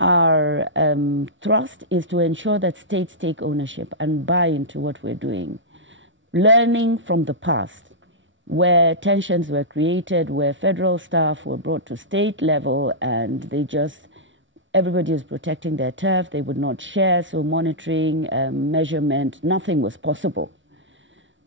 our thrust is to ensure that states take ownership and buy into what we're doing, learning from the past, where tensions were created, where federal staff were brought to state level and everybody was protecting their turf, they would not share, so monitoring, measurement, nothing was possible.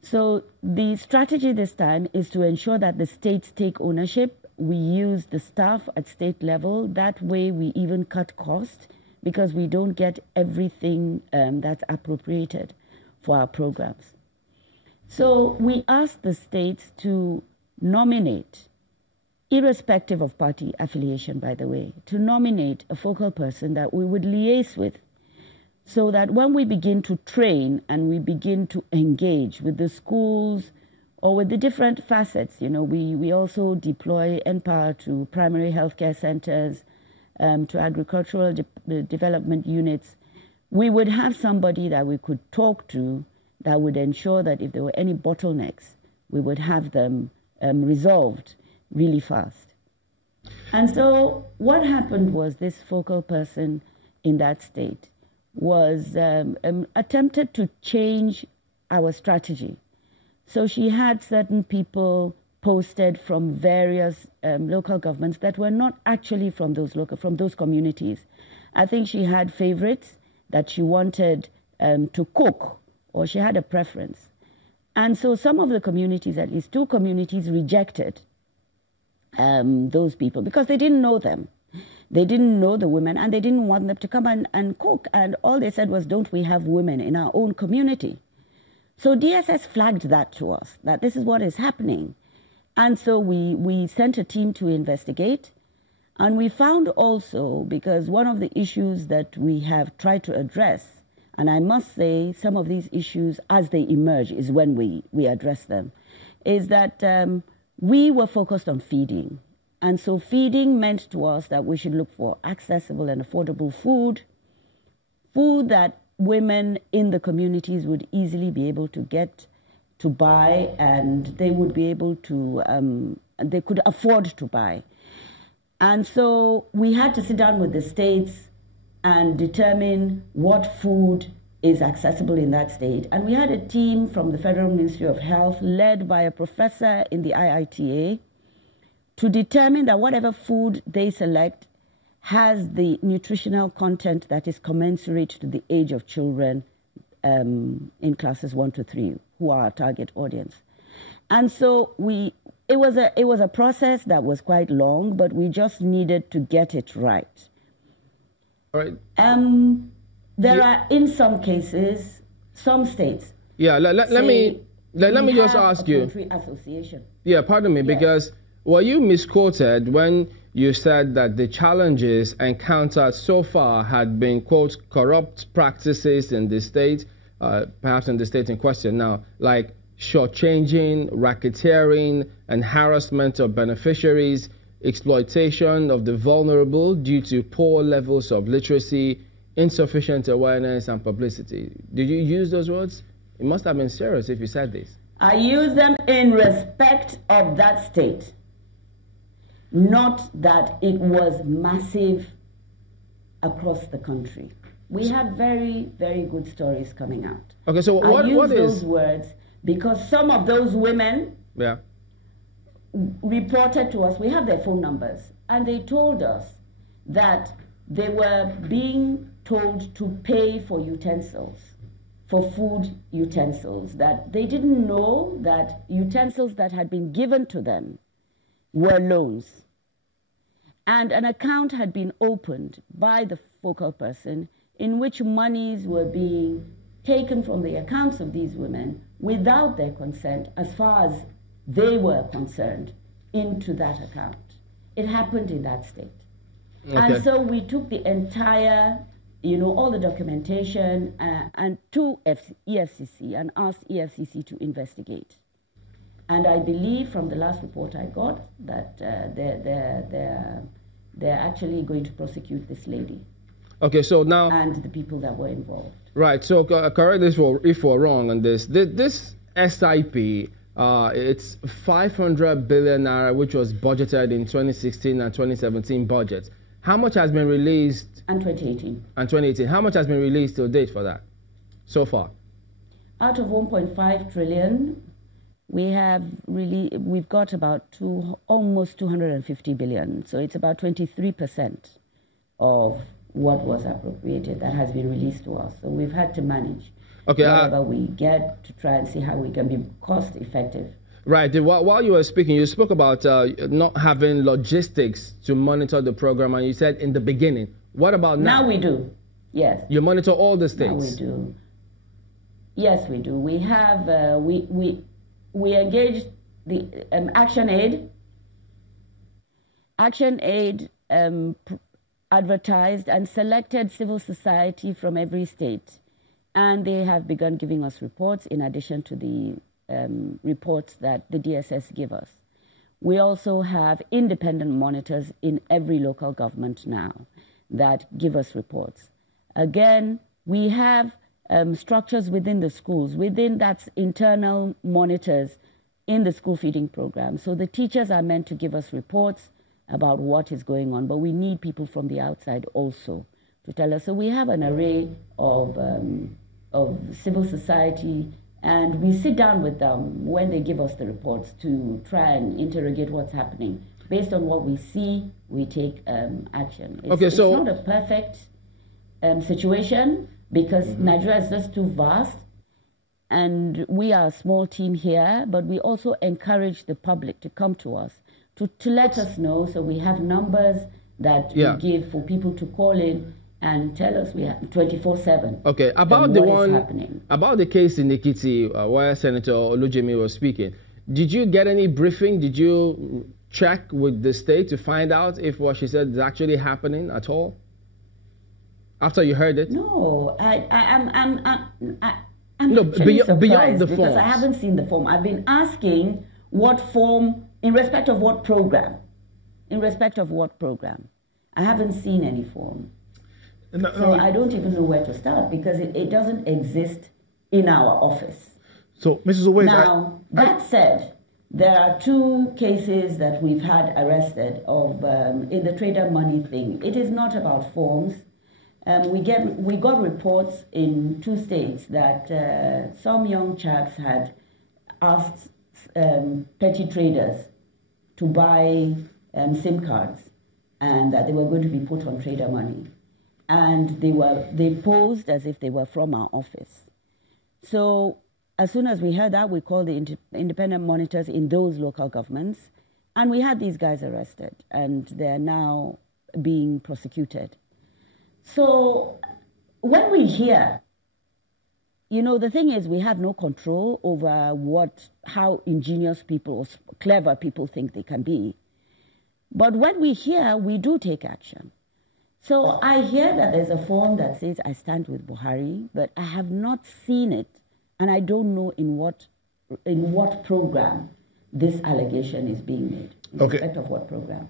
So the strategy this time is to ensure that the states take ownership. We use the staff at state level. That way we even cut costs because we don't get everything that's appropriated for our programs. So we asked the states to nominate, irrespective of party affiliation, by the way, to nominate a focal person that we would liaise with, so that when we begin to train and we begin to engage with the schools or with the different facets, we also deploy NPower to primary healthcare centers, to agricultural development units, we would have somebody that we could talk to that would ensure that if there were any bottlenecks, we would have them resolved really fast. And so what happened was this focal person in that state was attempted to change our strategy. So she had certain people posted from various local governments that were not actually from those communities. I think she had favorites that she wanted to cook, or she had a preference. And so some of the communities, at least 2 communities, rejected those people because they didn't know them. They didn't know the women, and they didn't want them to come and cook. And all they said was, don't we have women in our own community? So DSS flagged that to us, that this is what is happening. And so we sent a team to investigate. And we found also, because one of the issues that we have tried to address, and I must say some of these issues as they emerge is when we address them, is that we were focused on feeding. And so feeding meant to us that we should look for accessible and affordable food that women in the communities would easily be able to get to buy, and they would be able to, they could afford to buy. And so we had to sit down with the states and determine what food is accessible in that state. And we had a team from the Federal Ministry of Health led by a professor in the IITA to determine that whatever food they select has the nutritional content that is commensurate to the age of children in classes 1 to 3, who are our target audience. And so it was a process that was quite long, but we just needed to get it right. All right. There are, in some cases, some states. Yeah, let me just ask you. Association. Yeah, pardon me, yes. Because you misquoted when you said that the challenges encountered so far had been, quote, corrupt practices in the state, perhaps in the state in question now, like shortchanging, racketeering, and harassment of beneficiaries, exploitation of the vulnerable due to poor levels of literacy, insufficient awareness, and publicity. Did you use those words? It must have been serious if you said this. I use them in respect of that state, not that it was massive across the country. We have very, very good stories coming out. Okay, so what is those words because some of those women reported to us, we have their phone numbers, and they told us that they were being told to pay for utensils, for food utensils, that they didn't know that utensils that had been given to them were loans. And an account had been opened by the focal person in which monies were being taken from the accounts of these women without their consent, as far as they were concerned, into that account. It happened in that state. Okay. And so we took the entire, all the documentation and to EFCC and asked EFCC to investigate. And I believe from the last report I got that they're actually going to prosecute this lady. Okay, so now... And the people that were involved. Right, so correct this if we're wrong on this. This SIP, it's 500 billion naira, which was budgeted in 2016 and 2017 budgets. How much has been released And 2018. And 2018. How much has been released to date for that so far? Out of 1.5 trillion, we've got about almost 250 billion. So it's about 23% of what was appropriated that has been released to us. So we've had to manage whatever we get to try and see how we can be cost effective. Right. While you were speaking, you spoke about not having logistics to monitor the program, and you said in the beginning. What about now? Now we do. Yes. You monitor all the states. Now we do. Yes, we do. We have we engaged the Action Aid. Action Aid advertised and selected civil society from every state, and they have begun giving us reports in addition to the reports that the DSS give us. We also have independent monitors in every local government now that give us reports. Again, we have structures within the schools, within that's internal monitors in the school feeding program. So the teachers are meant to give us reports about what is going on, but we need people from the outside also to tell us. So we have an array of civil society, and we sit down with them when they give us the reports to try and interrogate what's happening. Based on what we see, we take action. It's not a perfect situation because Nigeria is just too vast, and we are a small team here, but we also encourage the public to come to us to let us know. So we have numbers that we give for people to call in and tell us. We have 24/7. Okay, about the case in Ekiti where Senator Olujimi was speaking, did you get any briefing? Did you check with the state to find out if what she said is actually happening at all? After you heard it? No, I'm beyond the form. Because I haven't seen the form. I've been asking what form, in respect of what program. In respect of what program. I haven't seen any form. So I don't even know where to start because it doesn't exist in our office. So, Mrs. Owais, now, that said, there are 2 cases that we've had arrested in the trader money thing. It is not about forms. We got reports in 2 states that some young chaps had asked petty traders to buy SIM cards, and that they were going to be put on trader money. And they posed as if they were from our office. So as soon as we heard that, we called the independent monitors in those local governments, and we had these guys arrested, and they're now being prosecuted. So when we hear, the thing is we have no control over how ingenious people or clever people think they can be. But when we hear, we do take action. So I hear that there's a form that says I stand with Buhari, but I have not seen it, and I don't know in what program this allegation is being made. In respect of what program?